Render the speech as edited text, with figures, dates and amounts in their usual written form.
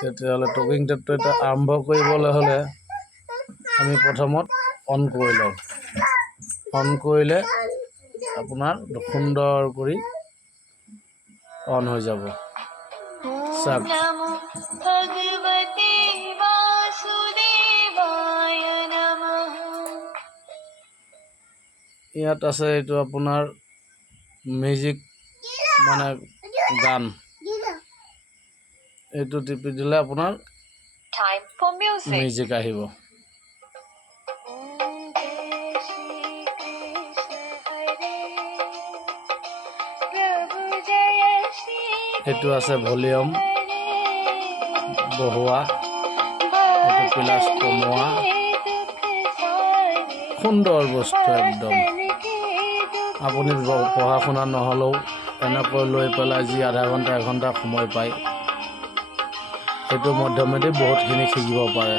তেতিয়াহ'লে টকিং টেপটো এটা আৰম্ভ কৰিবলৈ হ'লে আমি প্ৰথমত অন কৰি লওঁ। অন কৰিলে আপোনাৰ সুন্দৰ কৰি অন হৈ যাব। চাওক ইয়াত আছে এইটো আপোনাৰ মিউজিক মানে গান, এইটো টিপি দিলে আপোনাৰ মিউজিক আহিব। এইটো আছে ভলিউম বঢ়োৱা, এইটো প্লাছ কমোৱা, সুন্দৰ বস্তু একদম। আপুনি পঢ়া শুনা নহ'লেও এনেকৈ লৈ পেলাই যি আধা ঘণ্টা এঘণ্টা সময় পায়, সেইটো মাধ্যমেদি বহুতখিনি শিকিব পাৰে।